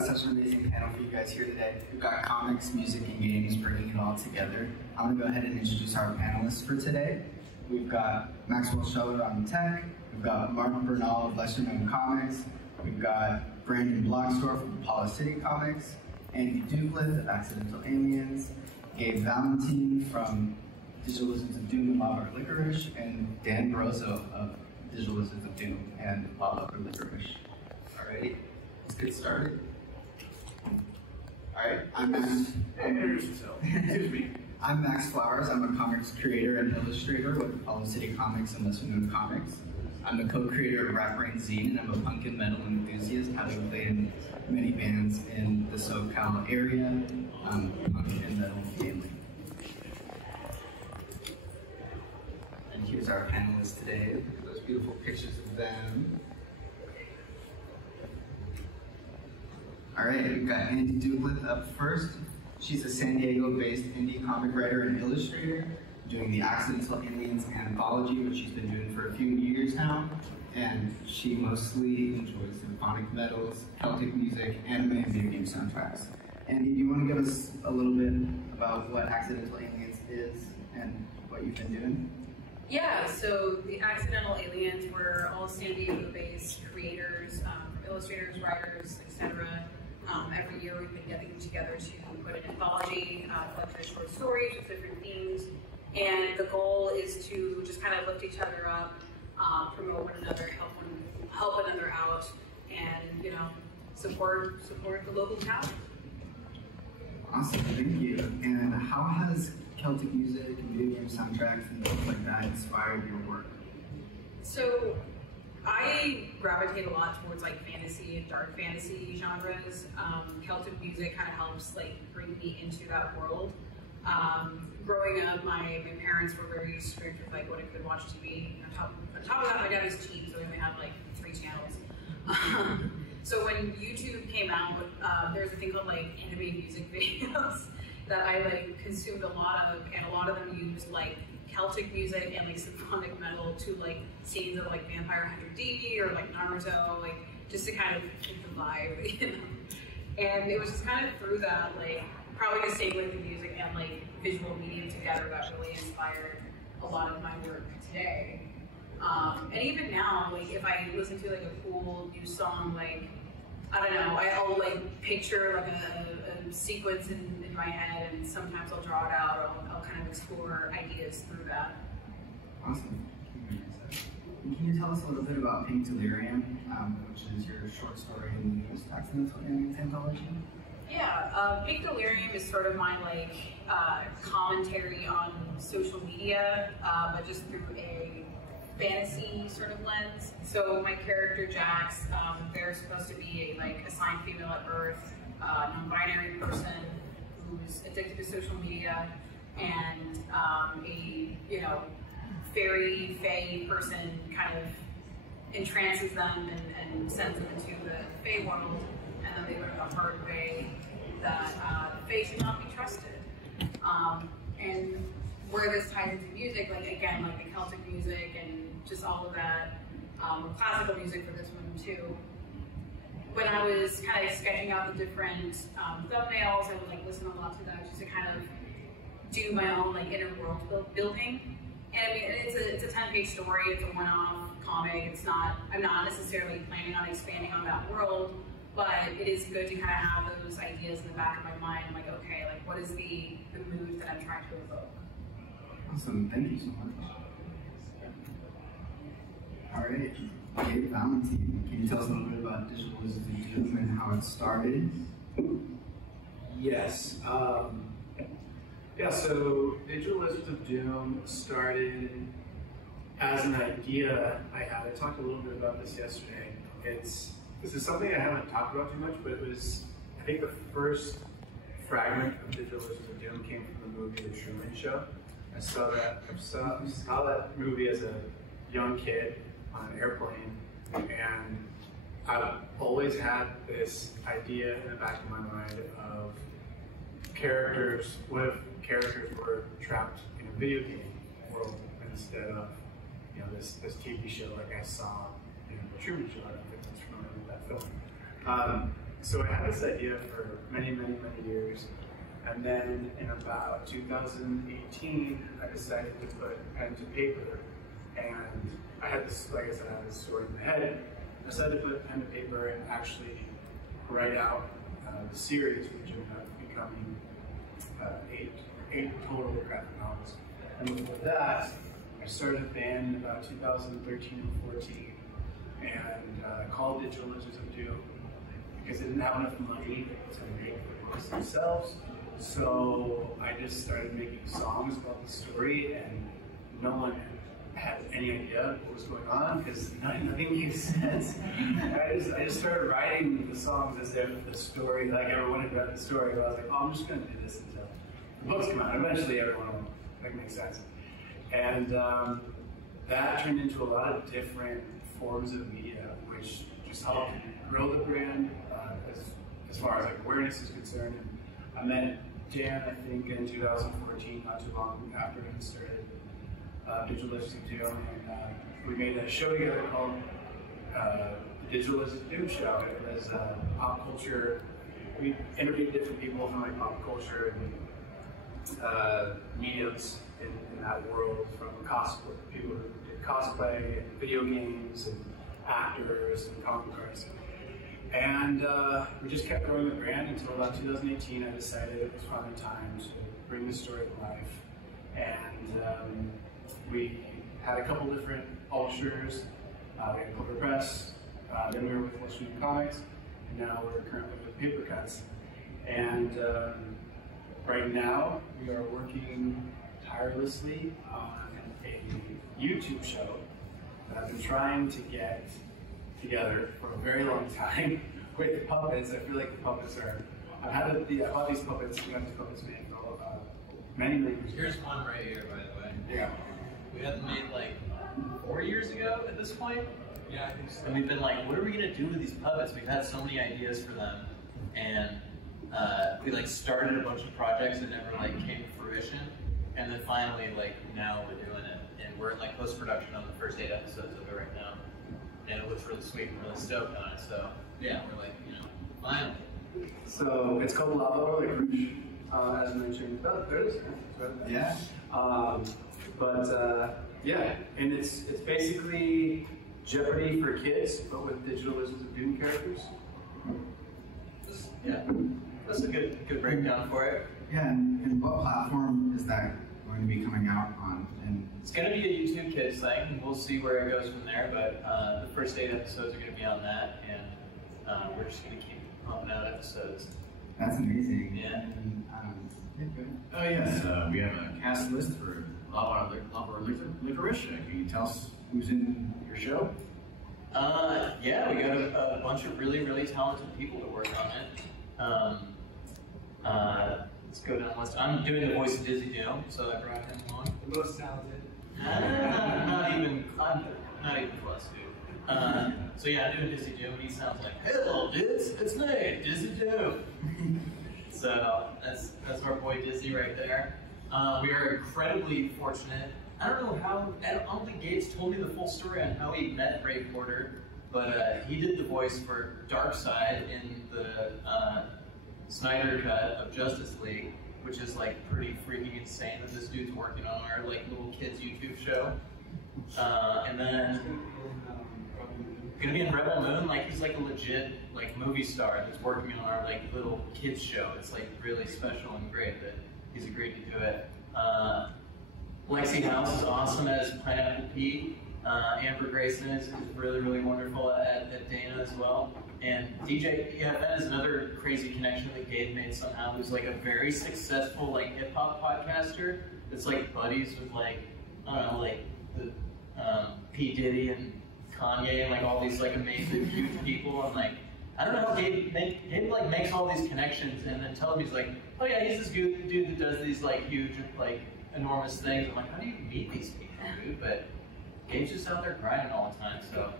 Such an amazing panel for you guys here today. We've got comics, music, and games bringing it all together. I'm going to go ahead and introduce our panelists for today. We've got Maxwell Scheller on tech. We've got Mark Bernal of Lesser Known Comics. We've got Brandon Bloxdorf of Apollo City Comics. Andi Dukleth of Accidental Aliens. Gabe Valentin from Digital Wizards of Doom and Lava or Licorice. And Dan Brozo of Digital Wizards of Doom and Lava or Licorice. Alrighty, let's get started. Alright, introduce yourself. Excuse me. I'm Max Flowers. I'm a comics creator and illustrator with Apollo City Comics and Lesser Known Comics. I'm the co-creator of Rap Brain Zine, and I'm a punk and metal enthusiast, having played in many bands in the SoCal area, punk and metal mainly. And here's our panelists today. Look at those beautiful pictures of them. All right, we've got Andi Dukleth up first. She's a San Diego-based indie comic writer and illustrator, doing the Accidental Aliens anthology, which she's been doing for a few years now. And she mostly enjoys symphonic metals, Celtic music, anime, and video game soundtracks. Andi, do you want to give us a little bit about what Accidental Aliens is and what you've been doing? Yeah, so the Accidental Aliens were all San Diego-based creators, illustrators, writers, etc. Every year we've been getting together to put an anthology, collection of short stories with different themes, and the goal is to just kind of lift each other up, promote one another, help one another out, and support the local talent. Awesome, thank you. And how has Celtic music and video game soundtracks and things like that inspired your work? So I gravitate a lot towards like fantasy and dark fantasy genres. Celtic music kind of helps like bring me into that world. Growing up, my parents were very strict with like what I could watch TV. On top of that, my dad was cheap, so we only had like 3 channels. So when YouTube came out, there was a thing called like anime music videos that I like consumed a lot of, and a lot of them used like Celtic music and like symphonic metal to like scenes of like Vampire Hunter D or like Naruto, like just to kind of keep the vibe, And it was just kind of through that, like probably the same with the music and like visual medium together that really inspired a lot of my work today. And even now, like if I listen to like a cool new song, like I don't know, I'll like picture like a sequence in my head, and sometimes I'll draw it out, or I'll kind of explore ideas through that. Awesome. Can you tell us a little bit about Pink Delirium, which is your short story in the Accidental Aliens anthology? Yeah, Pink Delirium is sort of my like commentary on social media, but just through a fantasy sort of lens. So my character Jax, they're supposed to be a assigned female at birth, non-binary person who's addicted to social media, and a fairy fae person kind of entrances them and sends them into the fae world, and then they learn the hard way that the fae should not be trusted. And where this ties into music, like again, like the Celtic music and just all of that, classical music for this one too. When I was kind of sketching out the different thumbnails, I would like listen a lot to that just to kind of do my own like inner world building. And I mean, it's a 10-page story. It's a one-off comic. I'm not necessarily planning on expanding on that world, but it is good to kind of have those ideas in the back of my mind. I'm like, okay, like what is the mood that I'm trying to evoke? Awesome, thank you so much. All right, Gabe Valentin, can you tell us a little bit about Digital Wizards of Doom and how it started? Yes. So Digital Wizards of Doom started as an idea I had. I talked a little bit about this yesterday. This is something I haven't talked about too much, but it was, I think the first fragment of Digital Wizards of Doom came from the movie The Truman Show. I saw that movie as a young kid on an airplane, and I've always had this idea in the back of my mind of characters. What if characters were trapped in a video game world instead of this TV show like I saw The Truman Show? I don't think that's familiar with that film. So I had this idea for many, many, many years. And then in about 2018, I decided to put pen to paper. And I had this, like I said, I had this story in my head. I decided to put pen to paper and actually write out the series, which ended up becoming eight total graphic novels. And before that, I started a band in about 2013 and 14, and called Digital Lizards of Doom, because I didn't have enough money to make the books themselves. So I just started making songs about the story, and no one had any idea what was going on, because nothing made sense. I just started writing the songs as if the story, like everyone had read the story, but I was like, oh, I'm just going to do this until the books come out. Eventually everyone will make sense. And that turned into a lot of different forms of media, which just helped grow the brand as far as like awareness is concerned. And I met Dan, I think, in 2014, not too long after I started Digital Lizards of Doom, and we made a show together called the Digital Lizards of Doom Show. It was pop culture. We interviewed different people from like pop culture and mediums in that world, from cosplay, people who did cosplay and video games and actors and comic artists. And we just kept growing the brand until about 2018. I decided it was finally time to bring the story to life. And we had a couple different publishers. We had Clipper Press, then we were with Western Comics, and now we're currently with Paper Cuts. And right now, we are working tirelessly on a YouTube show that I've been trying to get together for a very long time with puppets. I feel like the puppets are, I bought these puppets, we got these puppets made for many years. Here's one right here, by the way. Yeah. We had them made like 4 years ago at this point. Yeah, I think so. And we've been like, what are we gonna do with these puppets? We've had so many ideas for them, and we like started a bunch of projects that never like came to fruition, and then finally like now we're doing it, and we're in like post-production on the first 8 episodes of it right now, and it looks really sweet. We're really stoked on it. So yeah, we're like, finally. So it's called Lava Licorice, as mentioned. Oh, there it is. Yeah. Yeah, and it's basically Jeopardy for kids, but with Digital Lizards of Doom characters. Yeah, that's a good breakdown for it. Yeah, and what platform is that going to be coming out on? And it's going to be a YouTube Kids thing, and we'll see where it goes from there, but the first 8 episodes are going to be on that, and we're just going to keep pumping out episodes. That's amazing. Yeah. And, Oh yes, we have a cast list for Lava Licorice. Can you tell us who's in your show? Yeah, we got a bunch of really, really talented people that work on it. Let's go down the list. I'm doing the voice of Dizzy Doom, so I brought him on. The most talented. I'm not even close, dude. So yeah, I'm doing Dizzy Doom, and he sounds like, "Hello, dudes, it's me, Dizzy Doom." So that's our boy Dizzy right there. We are incredibly fortunate. I don't know how, I don't think Gabe's told me the full story on how he met Ray Porter, but he did the voice for Darkseid in the Snyder cut of Justice League, which is like pretty freaking insane that this dude's working on our like little kids YouTube show. And then gonna be in Rebel Moon, like he's like a legit like movie star that's working on our like little kids show. It's like really special and great that he's agreed to do it. Lexi House is awesome as Pineapple Pete. Amber Grayson is really, really wonderful at Dana as well. And DJ EFN is another crazy connection that Gabe made somehow. Who's like a very successful like hip hop podcaster that's like buddies with like, I don't know, like the P. Diddy and Kanye and like all these like amazing huge people. And like, I don't know how Gabe like makes all these connections and then tell him he's like, oh yeah, he's this dude that does these like huge like enormous things. I'm like, how do you meet these people, dude? But Gabe's just out there grinding all the time, so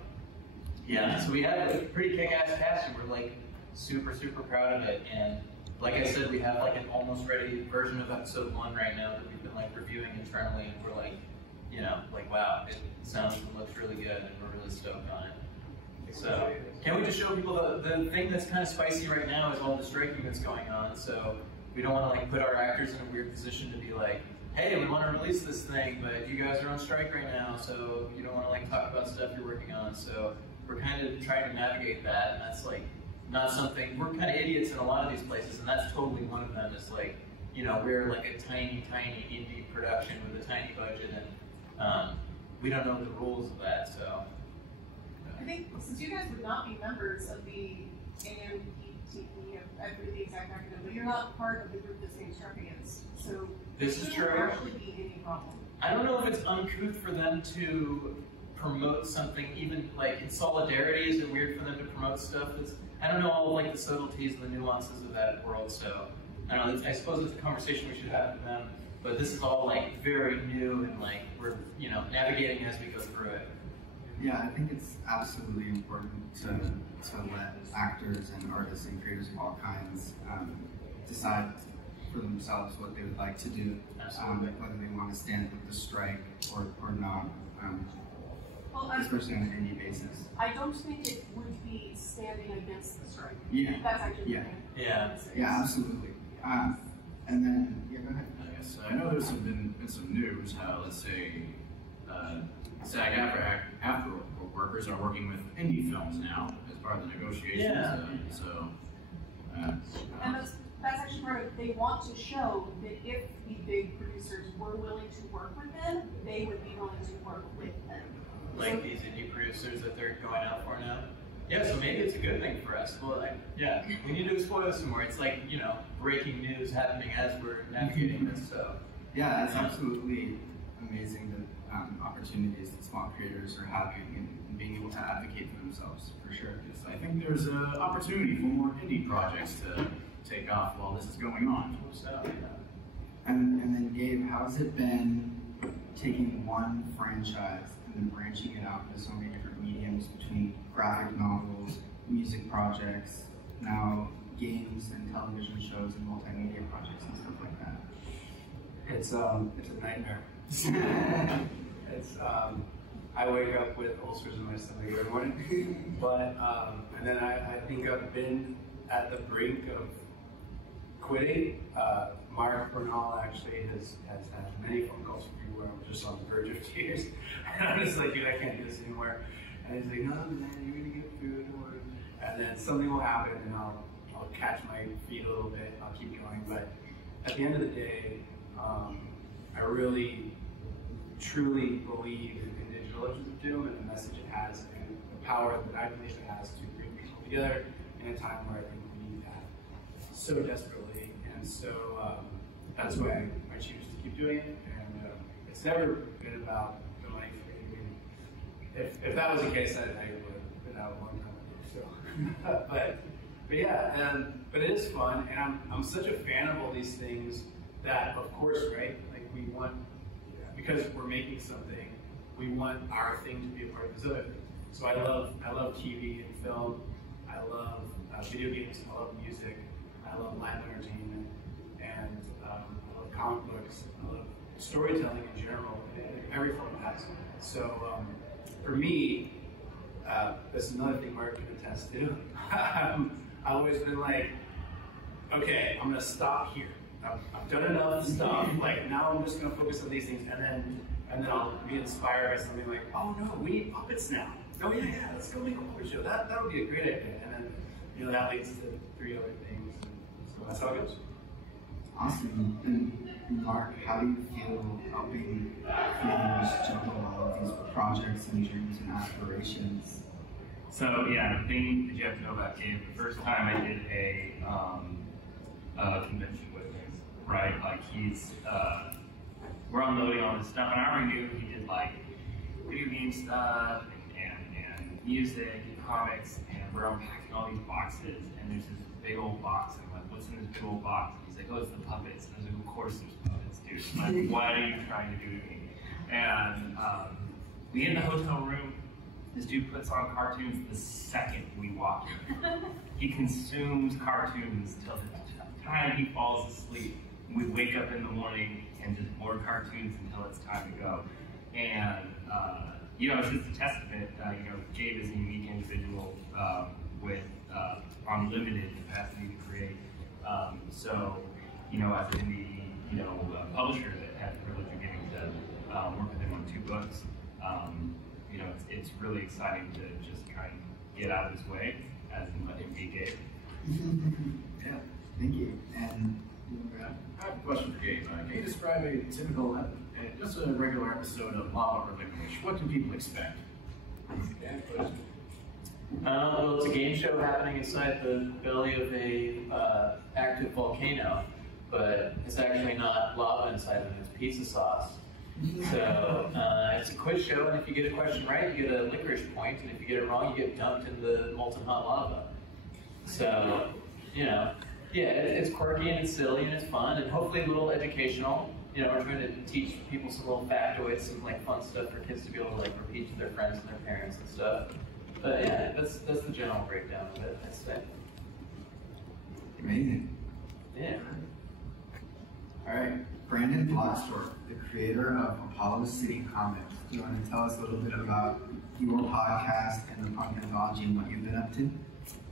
yeah. So we have a pretty kick-ass cast, and we're like super, super proud of it. And like I said, we have like an almost ready version of episode 1 right now that we've been like reviewing internally, and we're like, like wow, it sounds and looks really good, and we're really stoked on it. So, can we just show people the thing that's kind of spicy right now is all the striking that's going on. So we don't want to like put our actors in a weird position to be like, hey, we want to release this thing, but you guys are on strike right now, so you don't want to like talk about stuff you're working on. So we're kind of trying to navigate that, and that's like not something, we're kind of idiots in a lot of these places, and that's totally one of them. Is like, you know, we're like a tiny indie production with a tiny budget, and we don't know the rules of that, so. I think since you guys would not be members of the AMPTP, I forget the exact acronym, but you're not part of the group that's being struck against. So this is true. There shouldn't actually be any problem. I don't know if it's uncouth for them to promote something, even like in solidarity. Is it weird for them to promote stuff that's, I don't know all like the subtleties and the nuances of that world, so I don't know, I suppose it's a conversation we should have with them, but this is all like very new and like we're, you know, navigating as we go through it. Yeah, I think it's absolutely important to let actors and artists and creators of all kinds decide for themselves what they would like to do, whether they want to stand with the strike or not, well, especially on an indie basis. I don't think it would be standing against the strike. Yeah. That's actually Yeah, absolutely. And then, yeah, go ahead. Yes, I know there's been some news how, let's say, SAG-AFTRA workers are working with indie films now as part of the negotiations. Yeah. And that's actually part of it. They want to show that if the big producers were willing to work with them, they would be willing to work with them. like So, these indie producers that they're going out for now. Yeah, so maybe it's a good thing for us. Well, yeah, we need to explore this some more. It's like, you know, breaking news happening as we're navigating this, so. Yeah, it's absolutely amazing the opportunities that small creators are having and being able to advocate for themselves, for sure. Yes, I think there's an opportunity for more indie projects to take off while this is going on. And then Gabe, how's it been taking one franchise and then branching it out into so many different mediums between graphic novels, music projects, now games and television shows and multimedia projects and stuff like that? It's a nightmare. It's I wake up with ulcers in my stomach every morning, but and then I think I've been at the brink of quitting. Mark Bernal actually has had many phone calls from me where I'm just on the verge of tears, and I'm just like, dude, I can't do this anymore. And he's like, no, man, you're gonna get through it, don't worry. And then something will happen, and I'll catch my feet a little bit. I'll keep going, but at the end of the day, I really, truly believe in Digital Legends of Doom and the message it has and the power that I believe it has to bring people together in a time where I think we need that so desperately. And so that's why I choose to keep doing it. And it's never been about the money for me. I mean, if that was the case, I would have been out a long time ago. So, but yeah, but it is fun, and I'm such a fan of all these things that, of course, right? Like we want, because we're making something, we want our thing to be a part of this other thing. So I love TV and film. I love video games. I love music. I love live entertainment, and I love comic books. I love storytelling in general, in every form it has. So for me, that's another thing Mark can attest to. I've always been like, okay, I'm gonna stop here. I've done enough stuff. Like now, I'm just gonna focus on these things, and then I'll be inspired by something like, oh no, we need puppets now. Oh yeah, let's go make a puppet show. That would be a great idea. And then that leads to 3 other things. So that's how it goes. Awesome. And Mark, how do you feel helping creators juggle all of these projects and dreams and aspirations? So yeah, the thing that you have to know about Gabe, the first time I did a convention with him, right? Like we're unloading all this stuff, and I already knew he did like video game stuff and music and comics, and we're unpacking all these boxes, and there's this big old box, and I'm like, what's in this big old box? And he's like, oh, it's the puppets. And I was like, of course there's puppets, dude. I'm like, what are you trying to do to me? And we in the hotel room, this dude puts on cartoons the second we walk in. He consumes cartoons till the time he falls asleep. We wake up in the morning and just more cartoons until it's time to go. And it's just a testament that Gabe is a unique individual unlimited capacity to create. So, as an indie, publisher that had the privilege of getting to work with him on 2 books, it's really exciting to just kind of get out of his way as and let him be Gabe. Yeah, thank you. And I have a question for Gabe. Can you describe a typical, just a regular episode of Lava or Licorice? What can people expect? Well, it's a game show happening inside the belly of a active volcano, but it's actually not lava inside of it, it's pizza sauce. So it's a quiz show, and if you get a question right, you get a licorice point, and if you get it wrong, you get dumped in the molten hot lava. So, yeah, it's quirky and it's silly and it's fun and hopefully a little educational. We're trying to teach people some little factoids, some like fun stuff for kids to be able to like repeat to their friends and their parents and stuff. But yeah, that's the general breakdown of it, I'd say. Amazing. Yeah. All right, Brandon Bloxdorf, the creator of Apollo City Comics. Do you want to tell us a little bit about your podcast and the punk anthology and what you've been up to?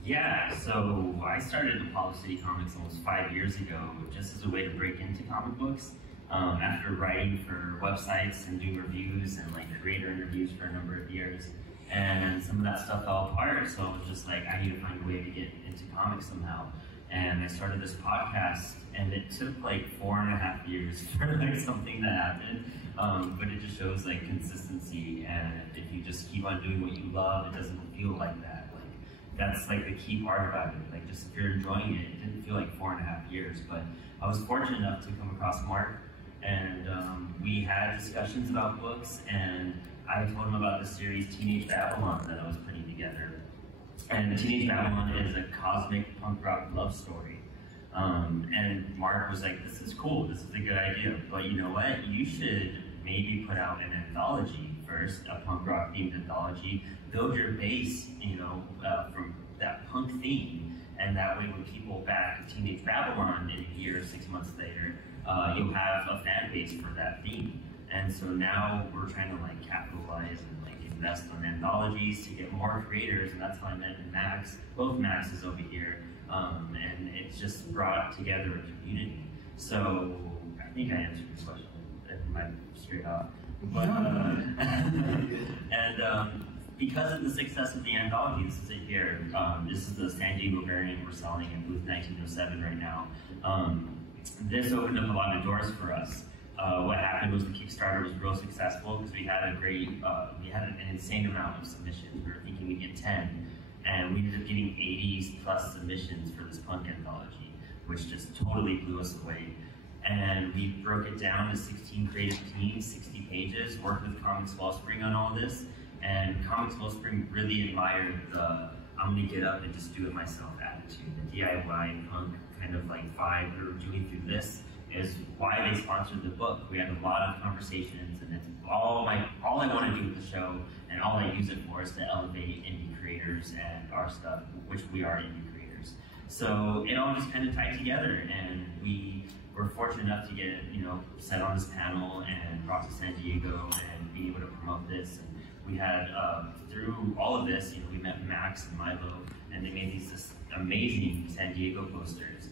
Yeah, so I started Apollo City Comics almost 5 years ago, just as a way to break into comic books. After writing for websites and doing reviews and like creator interviews for a number of years, and some of that stuff fell apart, so I was just like, I need to find a way to get into comics somehow. And I started this podcast, and it took like 4.5 years for like something to happen. But it just shows like consistency, and if you just keep on doing what you love, it doesn't feel like that. That's like the key part about it. Like, just if you're enjoying it, it didn't feel like 4.5 years. But I was fortunate enough to come across Mark, and we had discussions about books, and I told him about the series Teenage Babylon that I was putting together. And Teenage Babylon is a cosmic punk rock love story. And Mark was like, this is cool, this is a good idea, but you know what? You should maybe put out an anthology first, a punk rock themed anthology, build your base, from that punk theme, and that way when people back Teenage Babylon in a year, 6 months later, you'll have a fan base for that theme. And so now we're trying to like capitalize and like invest on anthologies to get more creators, and that's how I met Max, both Maxes over here, and it's just brought together a community. So I think I answered your question straight off. But, because of the success of the anthology, this is it here. This is the San Diego variant we're selling in booth 1907 right now. This opened up a lot of doors for us. What happened was the Kickstarter was real successful because we had we had an insane amount of submissions. We were thinking we'd get 10, and we ended up getting 80 plus submissions for this punk anthology, which just totally blew us away. And we broke it down to 16 creative teams, 60 pages, worked with Comics Wellspring on all this. And Comics Wellspring really admired the I'm gonna get up and just do it myself attitude. The DIY punk kind of like vibe that we're doing through this is why they sponsored the book. We had a lot of conversations, and it's all I want to do with the show, and all I use it for is to elevate indie creators and our stuff, which we are indie creators. So it all just kind of tied together, and we were fortunate enough to get set on this panel and brought to San Diego and be able to promote this. And we had through all of this, we met Max and Milo, and they made these just amazing San Diego posters.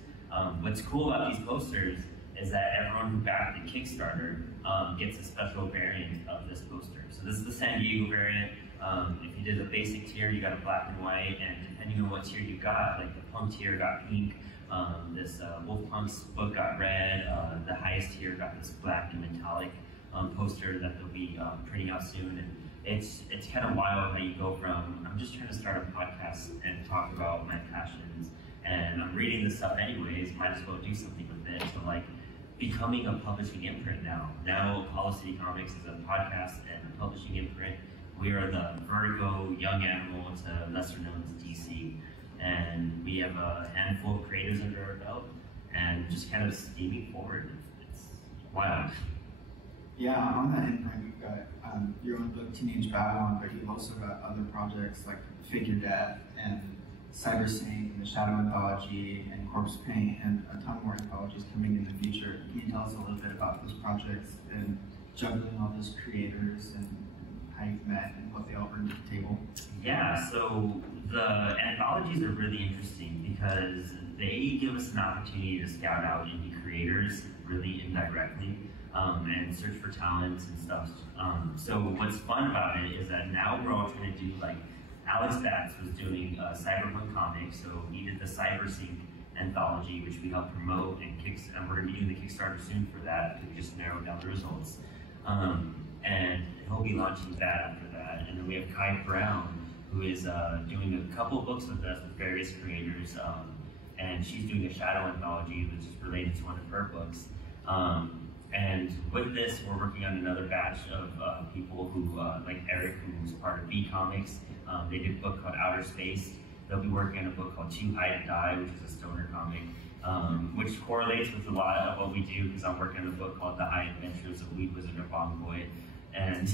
What's cool about these posters is that everyone who backed the Kickstarter gets a special variant of this poster. So this is the San Diego variant. If you did the basic tier, you got a black and white, and depending on what tier you got, like the punk tier got pink, this Wolf Punk's book got red, the highest tier got this black and metallic poster that they'll be printing out soon. And it's kind of wild how you go from, I'm just trying to start a podcast and talk about my passions, and I'm reading this stuff anyways, might as well do something with it. So like, becoming a publishing imprint now. Now Apollo City Comics is a podcast and a publishing imprint. We are the Vertigo young animal to lesser known as DC. And we have a handful of creators under our belt and just kind of steaming forward. It's wild. Yeah, on that imprint, we've got your own book, Teenage Babylon, but you've also got other projects like Figure Death and Cyber Saint, the Shadow Anthology, and Corpse Paint, and a ton more anthologies coming in the future. Can you tell us a little bit about those projects and juggling all those creators and how you've met and what they all bring to the table? Yeah, so the anthologies are really interesting because they give us an opportunity to scout out indie creators really indirectly and search for talents and stuff. So what's fun about it is that now we're all trying to do, like, Alex Batts was doing cyberpunk comics, so he did the CyberSync anthology, which we helped promote, and we're going to be doing the Kickstarter soon for that. We just narrowed down the results. And he'll be launching that after that. And then we have Kai Brown, who is doing a couple books with us with various creators. And she's doing a shadow anthology, which is related to one of her books. And with this, we're working on another batch of people who, like Eric, who's part of B Comics. They did a book called Outer Space. They'll be working on a book called Too High to Die, which is a stoner comic, which correlates with a lot of what we do, because I'm working on a book called The High Adventures of Weed Wizard and Bong Boy. And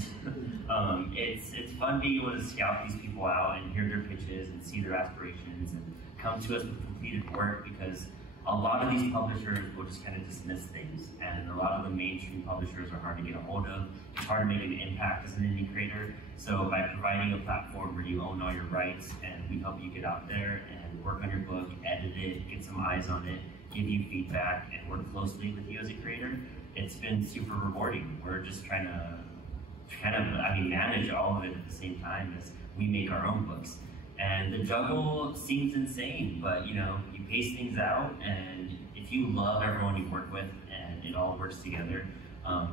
it's fun being able to scout these people out and hear their pitches and see their aspirations and come to us with completed work, because a lot of these publishers will just kind of dismiss things, and a lot of the mainstream publishers are hard to get a hold of. It's hard to make an impact as an indie creator. So by providing a platform where you own all your rights and we help you get out there and work on your book, edit it, get some eyes on it, give you feedback, and work closely with you as a creator, it's been super rewarding. We're just trying to manage all of it at the same time as we make our own books. And the juggle seems insane, but you pace things out, and if you love everyone you work with and it all works together,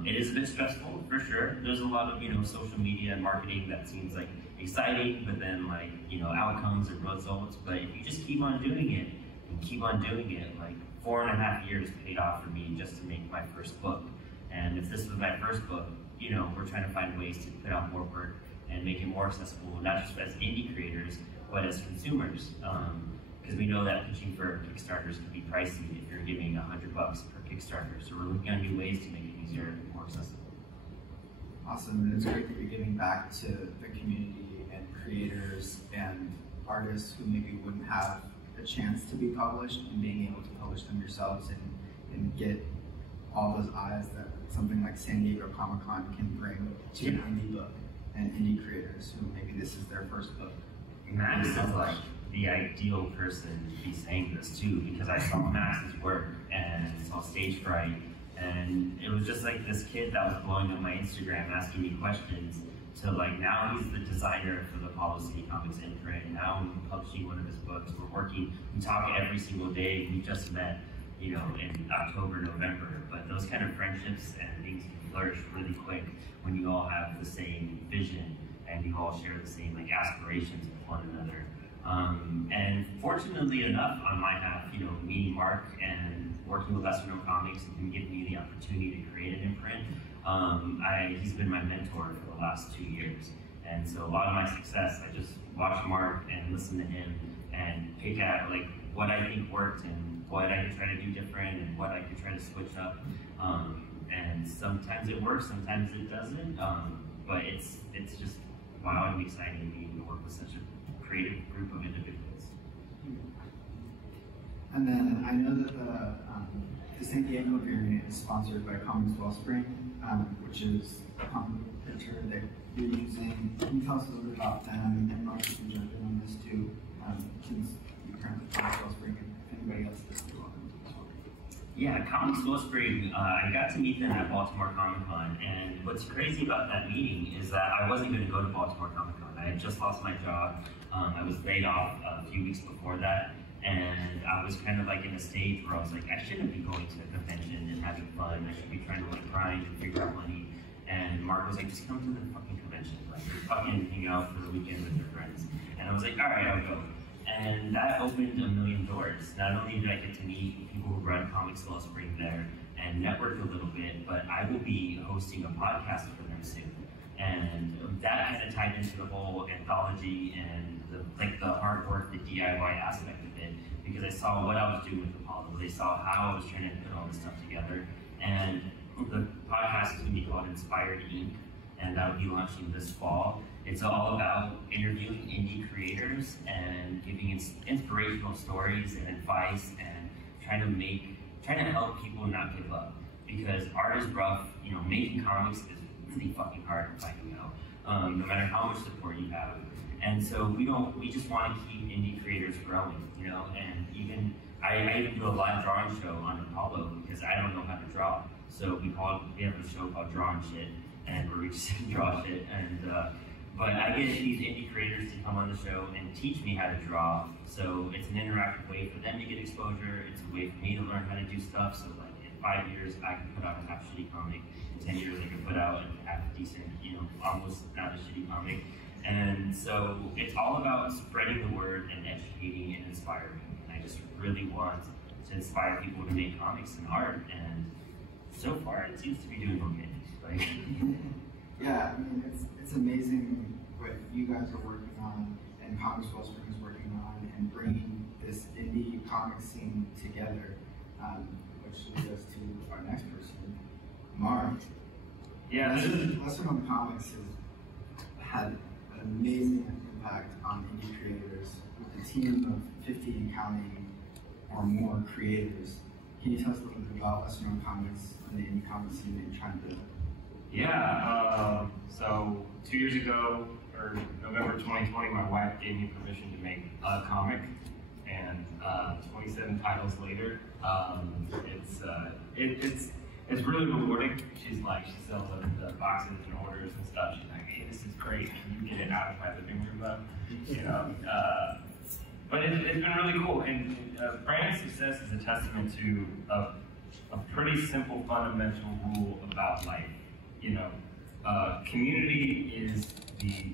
it is a bit stressful for sure. There's a lot of social media and marketing that seems like exciting, but then like outcomes and results. But if you just keep on doing it and keep on doing it, like 4.5 years paid off for me just to make my first book. And if this was my first book, we're trying to find ways to put out more work and make it more accessible, not just as indie creators, but as consumers. Because we know that pitching for Kickstarters can be pricey if you're giving $100 per Kickstarter. So we're looking at new ways to make it easier and more accessible. Awesome, and it's great that you're giving back to the community and creators and artists who maybe wouldn't have a chance to be published, and being able to publish them yourselves and get all those eyes that something like San Diego Comic-Con can bring to an indie book and indie creators who maybe this is their first book. Max is like the ideal person to be saying this too, because I saw Max's work and saw Stage Fright, and it was just like this kid that was blowing up my Instagram asking me questions, to like now he's the designer for the Apollo City Comics imprint. Now I'm publishing one of his books. We talk every single day. We just met in October, November, but those kind of friendships and things can flourish really quick when you all have the same vision and you all share the same aspirations with one another. And fortunately enough, on my half, meeting Mark and working with Lesser Known Comics and him giving me the opportunity to create an imprint, he's been my mentor for the last 2 years. And so a lot of my success, I just watch Mark and listen to him and pick out what I think worked and what I could try to do different and what I could try to switch up. And sometimes it works, sometimes it doesn't. But it's just wow and exciting being to work with such a creative group of individuals. And then I know that the San Diego variant is sponsored by Comics Wellspring, which is a comic picture that you're using. Can you tell us a little bit about them, and Mark, you can jump in on this too, since you currently Comics Wellspring, and if anybody else is welcome to as well. Yeah, Comics Wellspring, I got to meet them at Baltimore Comic-Con, and what's crazy about that meeting is that I wasn't going to go to Baltimore Comic-Con. I had just lost my job. I was laid off a few weeks before that, and I was kind of in a stage where I was like, I shouldn't be going to a convention and having fun. I should be trying to grind and figure out money. And Mark was like, just come to the fucking convention. Fucking hang out for the weekend with your friends. And I was like, all right, I'll go. And that opened a million doors. Not only did I get to meet people who run Comics Wellspring there and network a little bit, but I will be hosting a podcast for them soon. And that kind of tied into the whole anthology and the hard work, the DIY aspect of it, because I saw what I was doing with Apollo. They saw how I was trying to put all this stuff together. And the podcast is going to be called Inspired Inc., and that will be launching this fall. It's all about interviewing indie creators and giving inspirational stories and advice and trying to help people not give up. Because art is rough, making comics is really fucking hard to find out. No matter how much support you have, And so we just want to keep indie creators growing, you know, and even, I even do a live drawing show on Apollo because I don't know how to draw. So we have a show called Drawing Shit, and where we just draw shit. But I get these indie creators to come on the show and teach me how to draw. So it's an interactive way for them to get exposure. It's a way for me to learn how to do stuff. So like in 5 years, I can put out a half shitty comic. In 10 years, I can put out a half decent, you know, almost not a shitty comic. And so it's all about spreading the word and educating and inspiring. And I just really want to inspire people to make comics and art. And so far, it seems to be doing okay. Like, yeah, I mean, it's amazing what you guys are working on and Comics Wellspring is working on and bringing this indie comic scene together, which leads us to our next person, Mark. Yeah, Lesson on Comics has had an amazing impact on indie creators with a team of 50 and counting or more creators. Can you tell us a little bit about Lesson on Comics and the indie comic scene that you're trying to build? Yeah, so 2 years ago, or November 2020, my wife gave me permission to make a comic, and 27 titles later, it's really rewarding. She sells the boxes and orders and stuff. She's like, hey, this is great. Can you get it out of my living room though? You know, but it's been really cool. And brand success is a testament to a pretty simple fundamental rule about life. You know, community is the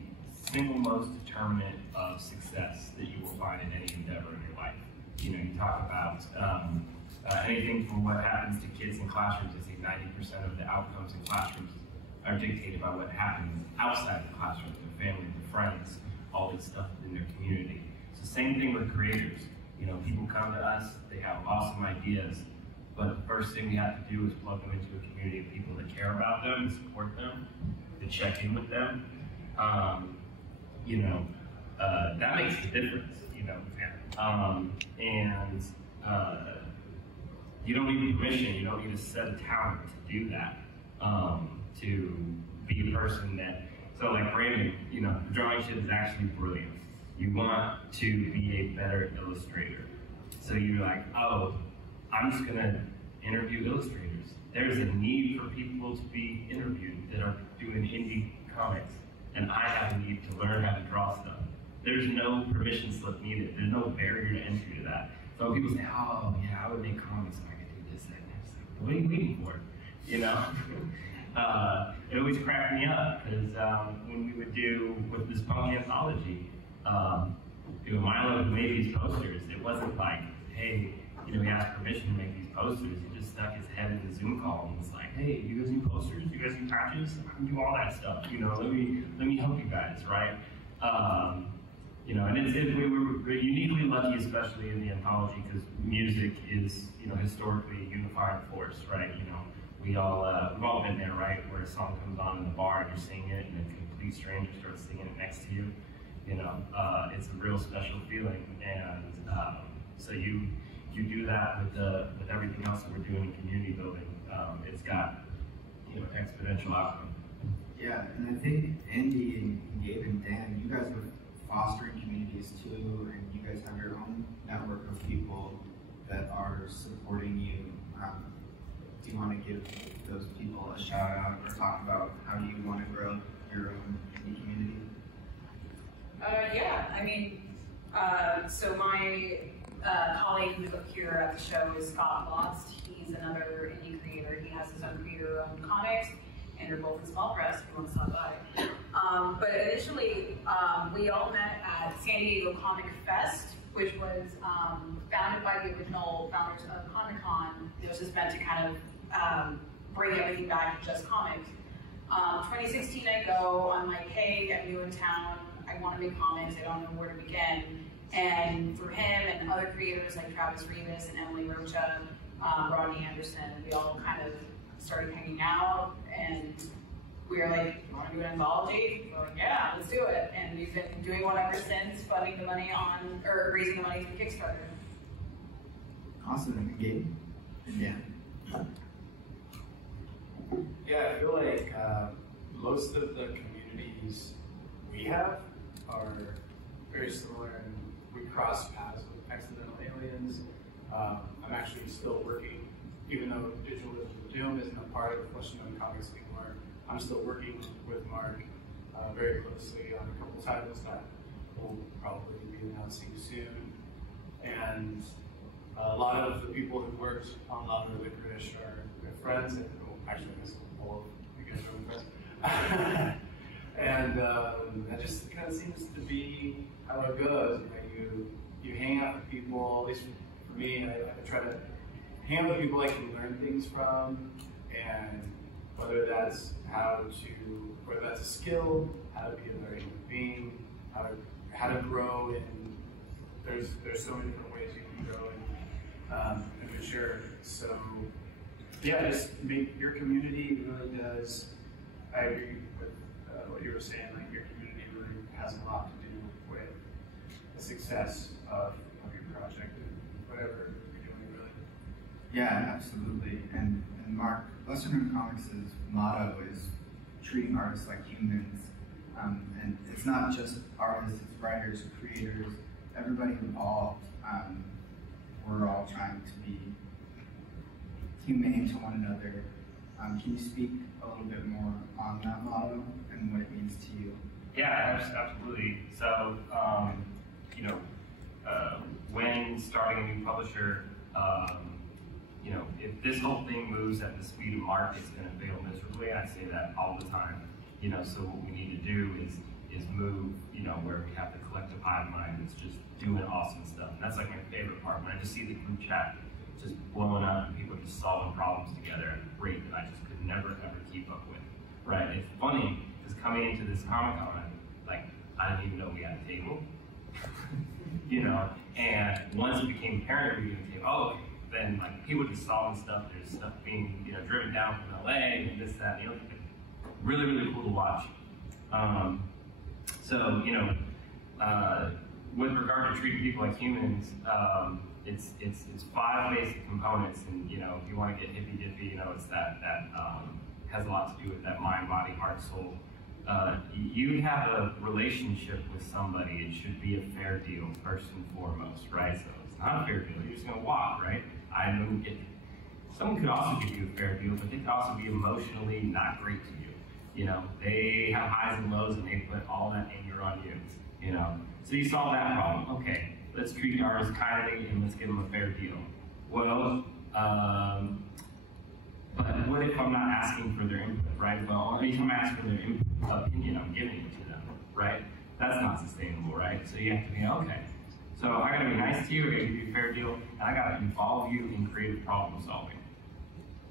single most determinant of success that you will find in any endeavor in your life. You know, you talk about anything from what happens to kids in classrooms. I say 90% of the outcomes in classrooms are dictated by what happens outside the classroom, their family, their friends, all this stuff in their community. It's the same thing with creators. You know, people come to us, they have awesome ideas, but the first thing we have to do is plug them into a community of people that care about them and support them, to check in with them. You know, that makes the difference, you know. You don't need permission, you don't need a set of talent to do that, to be a person that, so like Brandon, you know, drawing shit is actually brilliant. You want to be a better illustrator. So you're like, oh, I'm just gonna interview illustrators. There's a need for people to be interviewed that are doing indie comics, and I have a need to learn how to draw stuff. There's no permission slip needed. There's no barrier to entry to that. So people say, oh yeah, I would make comics if I could do this, that, and that. Like, what are you waiting for? You know? It always cracked me up, because when we would do with this punk anthology, Milo who made these posters, it wasn't like, hey, you know, he asked permission to make these posters. He just stuck his head in the Zoom call and was like, hey, you guys need posters? You guys need patches? I can do all that stuff. You know, let me help you guys, right? You know, and we're uniquely lucky, especially in the anthology, because music is, you know, historically a unifying force, right? You know, we've all been there, right? Where a song comes on in the bar and you're singing it, and a complete stranger starts singing it next to you. You know, it's a real special feeling, and so you do that with everything else that we're doing in community building. It's got, you know, exponential outcome. Yeah, and I think Andy and Gabe and Dan, you guys are fostering communities too, and you guys have your own network of people that are supporting you. Do you want to give those people a shout out or talk about how you want to grow your own indie community? Yeah, I mean, so my colleague who's up here at the show is Scott Lost. He's another indie creator. He has his own creator-owned comics, and they're both in small press if you want to stop by. But initially, we all met at San Diego Comic Fest, which was founded by the original founders of Comic-Con. It was just meant to kind of bring everything back to just comics. 2016, I go, I'm like, hey, I'm new in town. I want to make comics. I don't know where to begin. And for him and other creators like Travis Rivas and Emily Rocha, Rodney Anderson, we all kind of started hanging out, and we were like, you want to do an anthology? We're like, yeah, let's do it. And we've been doing one ever since, funding the money or raising the money through Kickstarter. Awesome. And Gabe? Yeah. Yeah, I feel like most of the communities we have are very similar, and we cross paths with Accidental Aliens. I'm actually still working, even though Digital Doom isn't a part of Flesh and Bone Comics anymore. I'm still working with Mark very closely on a couple titles that we'll probably be announcing soon. And a lot of the people who worked on Lava Licorice are good friends, and well, actually, I guess all of you guys are friends. And that just kind of seems to be how it goes. You hang out with people, at least for me, I try to hang out with people I can learn things from, and whether that's whether that's a skill, how to be a better human being, how to grow, and there's so many different ways you can grow and mature. So yeah, just make your community really does. I agree with what you were saying. Like your community really has a lot to do with the success of your project and whatever you're doing, really. Yeah, absolutely. And Mark, Lesser Known Comics' motto is treating artists like humans. And it's not just artists, it's writers, creators, everybody involved. We're all trying to be humane to one another. Can you speak a little bit more on that motto and what it means to you? Yeah, absolutely. So, when starting a new publisher, if this whole thing moves at the speed of Mark, it's going to fail miserably. I say that all the time. So what we need to do is move, where we have the collective hive mind that's just doing awesome stuff. And that's like my favorite part. When I just see the group chat just blowing up and people just solving problems together at a rate that I just could never ever keep up with. Right? It's funny because coming into this Comic-Con, I didn't even know we had a table. And once it became apparent we had a table, then people just solving stuff. There's stuff being driven down from LA and this, that, and the other thing. Really, really cool to watch. With regard to treating people like humans, it's 5 basic components, and if you want to get hippy dippy, it's that has a lot to do with that mind, body, heart, soul. You have a relationship with somebody, it should be a fair deal first and foremost, right? So it's not a fair deal, you're just gonna walk, right? Someone could also give you a fair deal, but they could also be emotionally not great to you. They have highs and lows, and they put all that anger on you. So you solve that problem. Okay, let's treat artists kindly and let's give them a fair deal. Well, but what if I'm not asking for their input, right? Well, anytime I ask for their opinion, I'm giving it to them, right? That's not sustainable, right? So you have to be, okay, so I gotta be nice to you, I gotta give you a fair deal, and I gotta involve you in creative problem solving.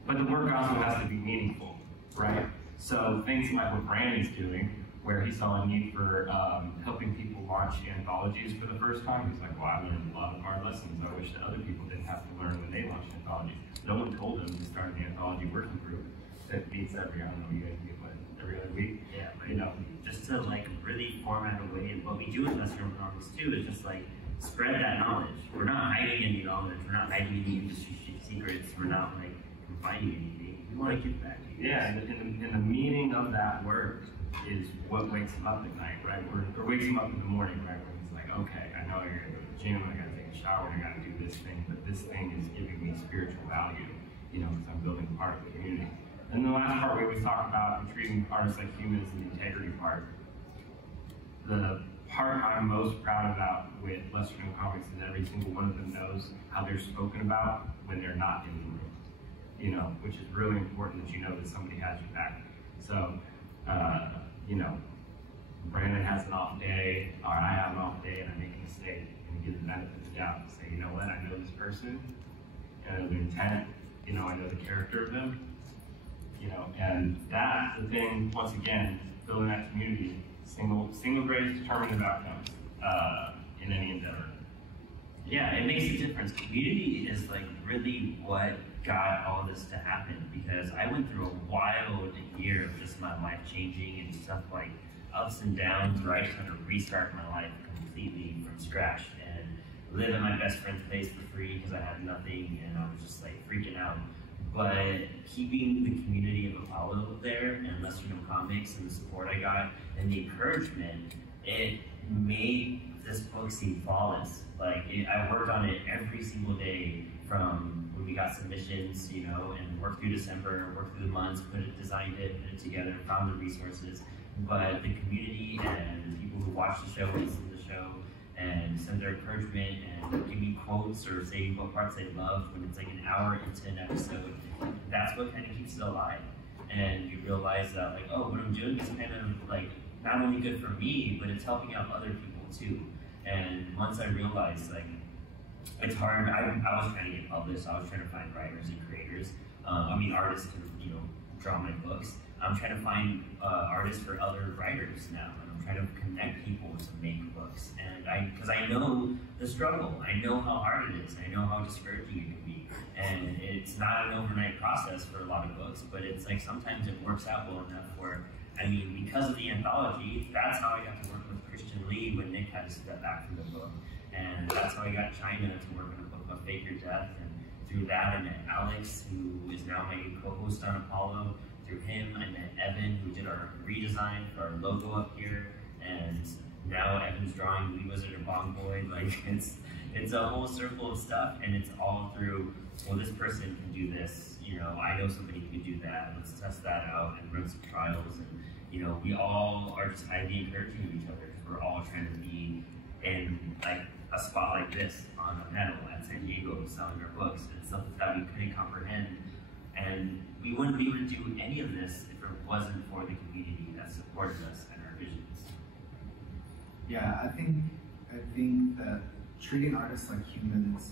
But the work also has to be meaningful, right? So things like what Brandon's doing, where he saw a need for helping people launch anthologies for the first time. He's like, well, I learned a lot of hard lessons. I wish that other people didn't have to learn when they launched anthologies. No one told him to start an anthology working group that meets every, I don't know, you guys get what, every other week? Yeah, just to really format a way, and what we do in Lesser Known Comics too is just spread that knowledge. We're not hiding any knowledge, we're not hiding any industry secrets, we're not confining anything. We want to give back to you. Yeah, and the meaning of that word is what wakes him up at night, right? Or wakes him up in the morning, right? Where he's like, okay, I know I gotta go to the gym, I gotta take a shower, I gotta do this thing, but this thing is giving me spiritual value, because I'm building part of the community. And the last part we always talk about treating artists like humans, the integrity part. The part I'm most proud about with Lesser Known Comics is every single one of them knows how they're spoken about when they're not in the room. Which is really important that you know that somebody has your back. So, Brandon has an off day, or I have an off day, and I make a mistake, and give the benefit of the doubt and say, you know what, I know this person, and I know the intent, I know the character of them, and that's the thing, once again, building that community, single greatest determinant of outcomes in any endeavor. Yeah, it makes a difference. Community is really what got all this to happen, because I went through a wild year of just my life changing and stuff ups and downs where I just had to restart my life completely from scratch and live at my best friend's place for free because I had nothing and I was just freaking out. But keeping the community of Apollo there and Lesser Known Comics and the support I got and the encouragement, it made this book seem flawless. Like, I worked on it every single day from when we got submissions, you know, and worked through December, worked through the months, designed it, put it together, found the resources. But the community and the people who watch the show, listen to the show, and send their encouragement and give me quotes or say what parts they love when it's like an hour into an episode, that's what kind of keeps it alive. And you realize that, like, oh, what I'm doing is kind of like not only good for me, but it's helping out other people too. And once I realized, like, it's hard. I was trying to get published. I was trying to find writers and creators. Artists to, you know, draw my books. I'm trying to find artists for other writers now, and I'm trying to connect people to make books. And because I know the struggle, I know how hard it is, I know how discouraging it can be. And it's not an overnight process for a lot of books, but it's like sometimes it works out well enough where, because of the anthology, that's how I got to work with Christian Lee when Nick had to step back from the book. And that's how I got China to work on a book about Fake Your Death. And through that, I met Alex, who is now my co-host on Apollo. Through him, I met Evan, who did our redesign for our logo up here. And now Evan's drawing Wee Wizard and Bong Boy. Like, it's a whole circle of stuff, and it's all through, well, this person can do this. You know, I know somebody who can do that. Let's test that out and run some trials. And, you know, we all are just highly encouraging each other because we're all trying to be in, like, a spot like this on a panel at San Diego selling our books. It's something that we couldn't comprehend, and we wouldn't be able to do any of this if it wasn't for the community that supported us and our visions. Yeah, I think that treating artists like humans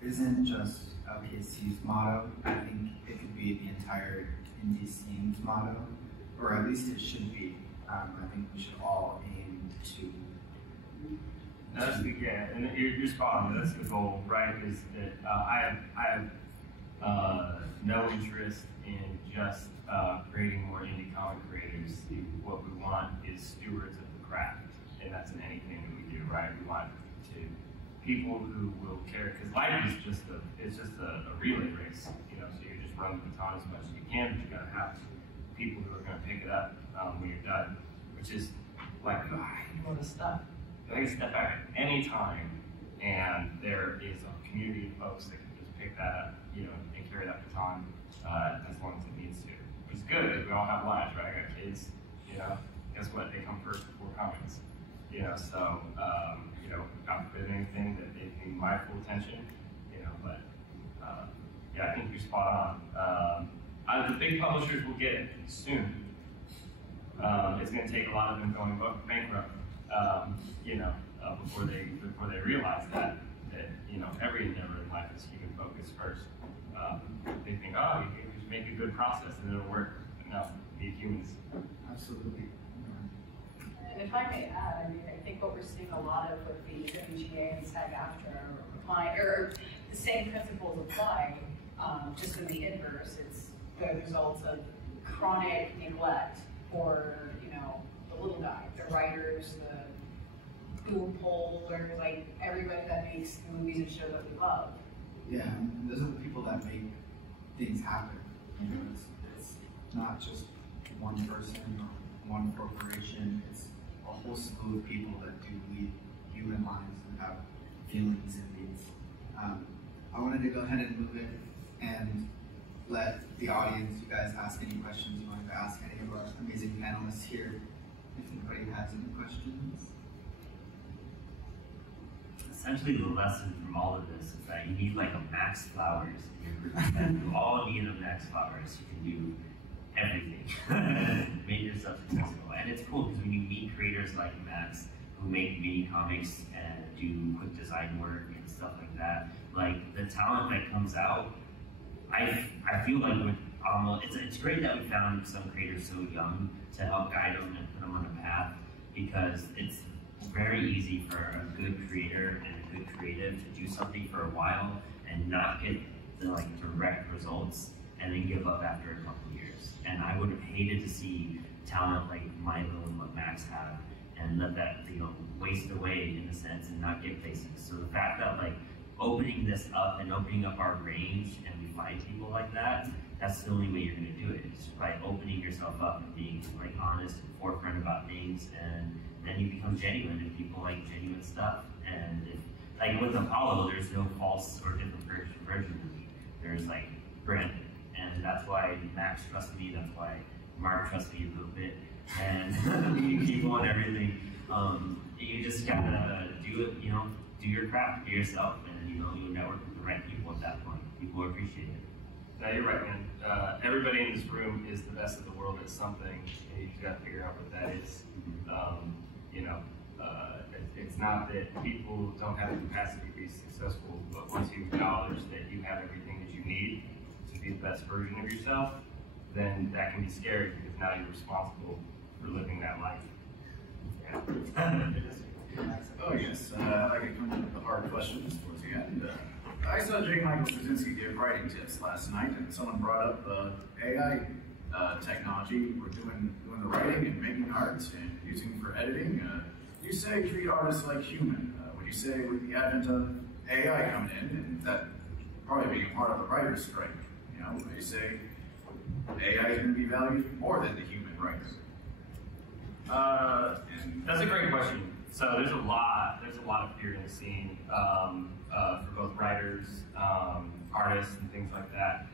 isn't just LKC's motto. I think it could be the entire indie scene's motto, or at least it should be. I think we should all aim to. That's the, yeah, and you're spot on. That's the goal, right? Is that I have no interest in just creating more indie comic creators. What we want is stewards of the craft, and that's in anything that we do, right? We want to people who will care, because life is just a relay race, you know. So you just run the baton as much as you can, but you gotta have people who are gonna pick it up when you're done, which is like, oh, I don't want to stop. I can step back at any time, and there is a community of folks that can just pick that up, you know, and carry that baton as long as it needs to. Which is good, because we all have lives, right? I got kids, you know. Guess what? They come first before comics, you know. So, you know, not putting anything that they need my full attention, you know. But yeah, I think you're spot on. The big publishers will get it soon. It's going to take a lot of them going bankrupt. You know, before they realize that you know, every endeavor in life is human focused first. They think, oh, you can just make a good process and it'll work. But no, be humans. Absolutely. And if I may add, I think what we're seeing a lot of with the WGA and SAG-AFTRA are applying, or the same principles apply, just in the inverse. It's the result of chronic neglect for, you know, the little guy, the writers, the boom pollers, like everybody that makes the movies and shows that we love. Yeah, and those are the people that make things happen. You know, it's not just one person or one corporation. It's a whole slew of people that do lead human lives and have feelings and needs. I wanted to go ahead and move it and let the audience, you guys, ask any questions you wanted to ask any of our amazing panelists here. If anybody has any questions. Essentially, the lesson from all of this is that you need like a Max Flowers. You all need a Max Flowers. You can do everything. Make yourself successful. And it's cool because when you meet creators like Max who make mini comics and do quick design work and stuff like that, like the talent that comes out, I feel like with it's great that we found some creators so young to help guide them and put them on a path, because it's very easy for a good creator and a good creative to do something for a while and not get the like direct results and then give up after a couple of years. And I would have hated to see talent like Milo and what Max have and let that, you know, waste away in a sense and not get places. So the fact that like opening this up and opening up our range, and we find people like that, that's the only way you're going to do it. It's by opening yourself up and being like honest and forefront about things, and then you become genuine, and people like genuine stuff. And if, like with Apollo, there's no false or different version of me. There's like Brandon, and that's why Max trusts me. That's why Mark trusts me a little bit, and meeting people and everything. You just gotta do it. You know, do your craft, be yourself, and you know you'll network with the right people at that point. People will appreciate it. No, you're right, man. Everybody in this room is the best of the world at something, and you just got to figure out what that is. You know, it's not that people don't have the capacity to be successful, but once you acknowledge that you have everything that you need to be the best version of yourself, then that can be scary because now you're responsible for living that life. Oh yes, I could come to the hard questions towards the end. I saw J. Michael Straczynski give writing tips last night, and someone brought up AI technology. We're doing the writing and making art and using it for editing. You say treat artists like human. Would you say with the advent of AI coming in, and that probably being a part of the writer's strike, you know, would you say AI is going to be valued more than the human writer? That's a great question. So there's a lot of fear in the scene for both writers, artists, and things like that.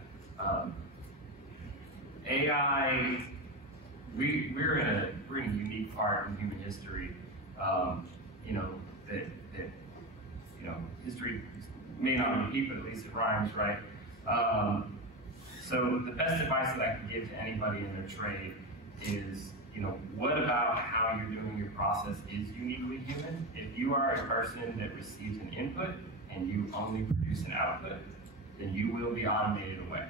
AI, we're in a unique part in human history. You know that you know history may not repeat, but at least it rhymes, right? So the best advice that I can give to anybody in their trade is, you know, what about how you're doing your process is uniquely human? If you are a person that receives an input and you only produce an output, then you will be automated away.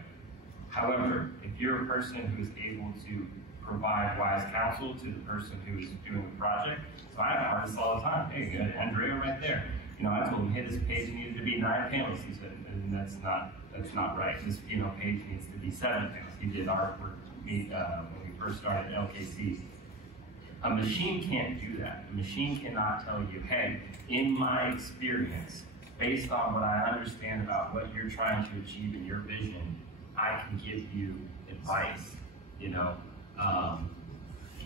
However, if you're a person who is able to provide wise counsel to the person who is doing the project, so I have artists all the time. Hey, good, Andrea right there. You know, I told him, hey, this page needed to be 9 panels. He said, and that's not right. This page needs to be 7 panels. He did artwork when we first started LKC. A machine can't do that. A machine cannot tell you, hey, in my experience, based on what I understand about what you're trying to achieve in your vision, I can give you advice, you know.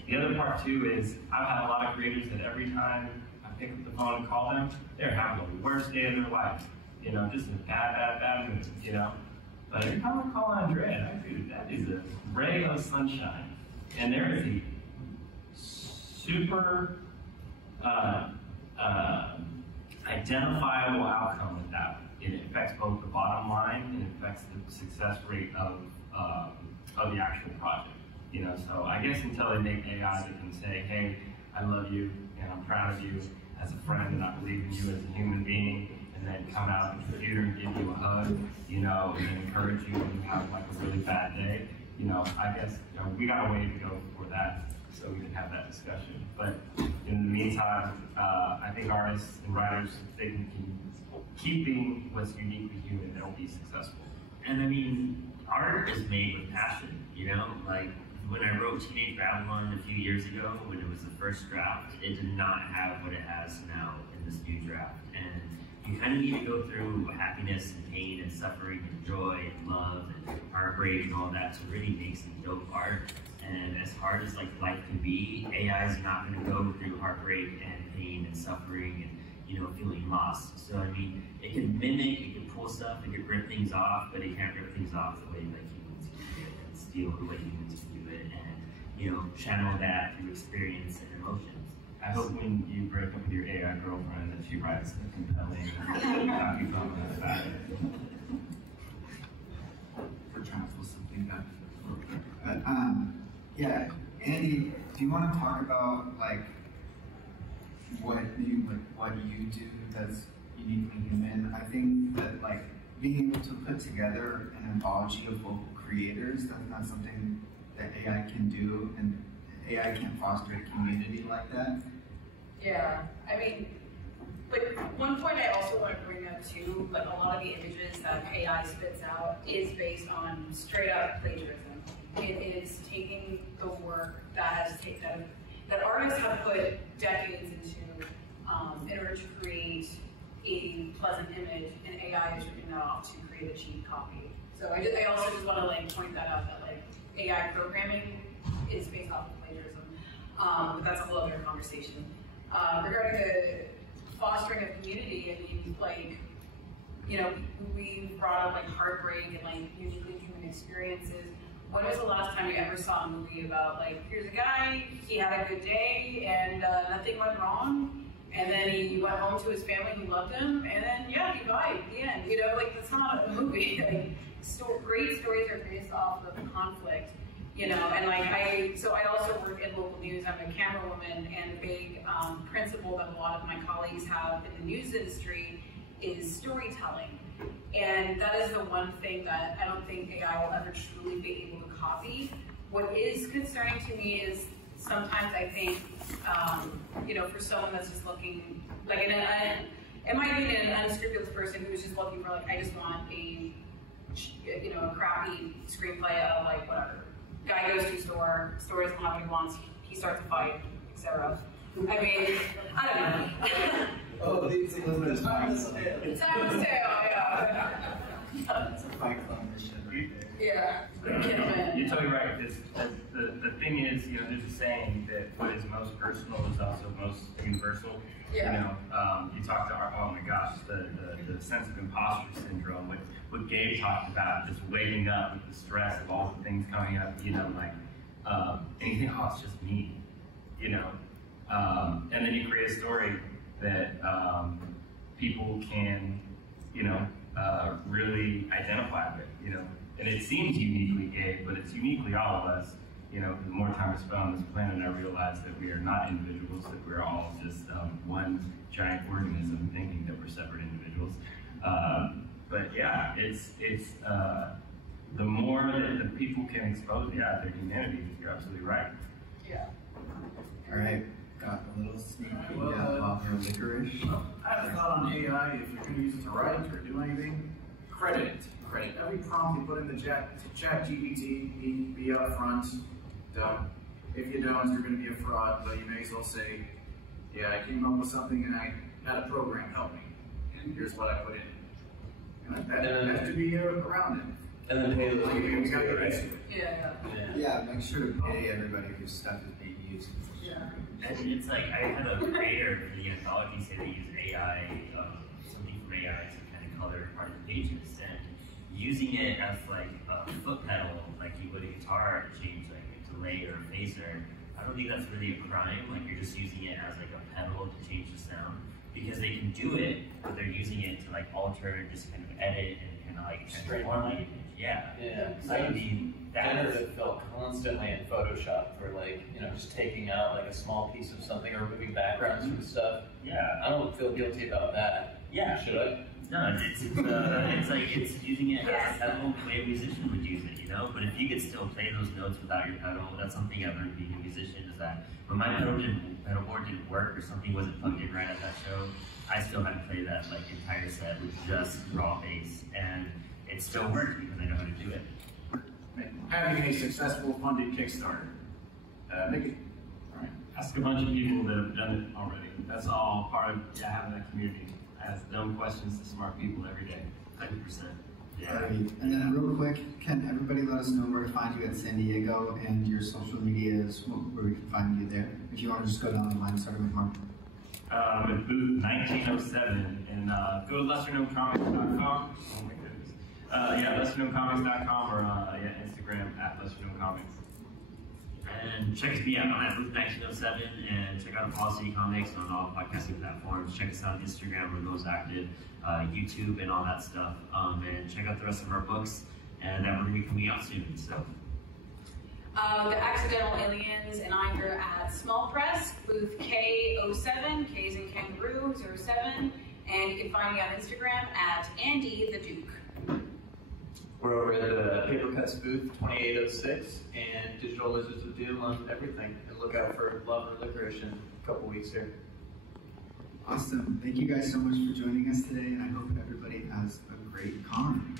The other part too is I've had a lot of creators that every time I pick up the phone and call them, they're having the worst day of their life, you know, just in a bad mood, you know. But every time I call Andrea, that is a ray of sunshine, and there is a super identifiable outcome with that. It affects both the bottom line and it affects the success rate of the actual project. You know, so I guess until they make AI that can say, hey, I love you and I'm proud of you as a friend and I believe in you as a human being, and then come out of the computer and give you a hug, you know, and encourage you when you have like a really bad day. You know, I guess, you know, we got a way to go for that so we can have that discussion. But in the meantime, I think artists and writers, if they can keep being what's uniquely human, they'll be successful. And I mean, art is made with passion, you know? Like, when I wrote Teenage Babylon a few years ago, when it was the first draft, it did not have what it has now in this new draft. And you kind of need to go through happiness and pain and suffering and joy and love and heartbreak and all that to really make some dope art. And as hard as like life can be, AI is not going to go through heartbreak and pain and suffering and, you know, feeling lost. So I mean, it can mimic, it can pull stuff, it can rip things off, but it can't rip things off the way like humans can do it, and steal the way humans can do it, and, you know, channel that through experience and emotions. I hope when you break up with your AI girlfriend that she writes a compelling document about it. We're trying to pull something back. Yeah, Andy, do you want to talk about like what you do that's uniquely human? I think that like being able to put together an anthology of local creators, that's not something that AI can do, and AI can't foster a community like that. Yeah, I mean, but one point I also want to bring up too, like a lot of the images that AI spits out is based on straight up plagiarism. It is taking the work that artists have put decades into in order to create a pleasant image, and AI is ripping that off to create a cheap copy. So I also just want to like point that out, that like AI programming is based off of plagiarism, but that's a whole other conversation. Regarding the fostering of community, I mean, like, you know, we brought up like heartbreak and like uniquely human experiences. When was the last time you ever saw a movie about like, here's a guy, he had a good day and nothing went wrong, and then he went home to his family who loved him, and then yeah, he died at the end. You know, like that's not a movie. Like, great stories are based off of conflict. You know, and like I also work in local news. I'm a camerawoman, and a big principle that a lot of my colleagues have in the news industry is storytelling. And that is the one thing that I don't think AI will ever truly be able to copy. What is concerning to me is sometimes I think, you know, for someone that's just looking, like it might be an unscrupulous person who's just looking for like, I just want a, you know, a crappy screenplay of like whatever. Guy goes to store doesn't have what he wants, he starts a fight, etc. I mean, I don't know. Oh, it's a little bit of time. It's time to stay on, yeah. It's a fight club mission right there. Yeah. You're totally right. The thing is, you know, there's a saying that what is most personal is also most universal. Yeah. You know, you talk to oh my gosh, the sense of imposter syndrome, what Gabe talked about, just waking up with the stress of all the things coming up, you know, like anything, oh, it's just me, you know. And then you create a story that people can, you know, really identify with, you know. And it seems uniquely Gabe, but it's uniquely all of us. You know, the more time I spend on this planet, I realize that we are not individuals, that we're all just one giant organism thinking that we're separate individuals. But yeah, it's the more that the people can expose their humanity, you're absolutely right. Yeah. All right, got a little sneak peek off your licorice. I have a thought on AI. If you're going to use it to write or do anything, credit it. Credit every prompt you put in the chat GPT. Be upfront. Don't. If you don't, you're going to be a fraud. But you may as well say, "Yeah, I came up with something and I had a program help me, and here's what I put in." And that has to be around it. And then pay those people We got to too, get right? used to it. Yeah, make sure to pay everybody whose stuff is being used. Yeah. And it's like, I had a creator for the anthology say they use AI, something from AI to kind of color part of the pages, and using it as like a foot pedal, like you would a guitar, to change like a delay or a phaser. I don't think that's really a crime. Like, you're just using it as like a pedal to change the sound, because they can do it, but they're using it to like alter and just kind of edit and kind of like transform the image. Yeah. I mean, that felt constantly in Photoshop for like, you know, just taking out like a small piece of something or removing backgrounds from stuff. Yeah. I don't feel guilty about that. Yeah. Should I? No, it's like it's using it as a pedal the way a musician would use it, you know? But if you could still play those notes without your pedal, that's something I learned being a musician, is that when my pedal board didn't work or something wasn't plugged in right at that show, I still had to play that like entire set with just raw bass, and it still worked because I know how to do it. Having a successful funded Kickstarter. Mickey. Right. Ask a bunch of people that have done it already. That's all part of having that community. Ask dumb questions to smart people every day. 100%. Yeah. Right. And then real quick, can everybody let us know where to find you at San Diego, and your social media is where we can find you there? If you want to just go down the line, starting with Mark. At booth 1907, and go to lesserknowncomics.com. Oh my goodness. lesserknowncomics.com, or Instagram at lesserknowncomics. And check us out at booth 1907, and check out Policy Comics on all podcasting platforms. Check us out on Instagram, we're most active, YouTube, and all that stuff. And check out the rest of our books, and that we're going to be coming out soon. So. The Accidental Aliens, and I'm here at Small Press, booth K07, K's in Kangaroo 07, and you can find me on Instagram at Andi Dukleth. We're over at the Paper Cuts booth 2806 and Digital Lizards of Doom on everything. And look out for Love and Licorice in a couple weeks here. Awesome. Thank you guys so much for joining us today, and I hope everybody has a great con.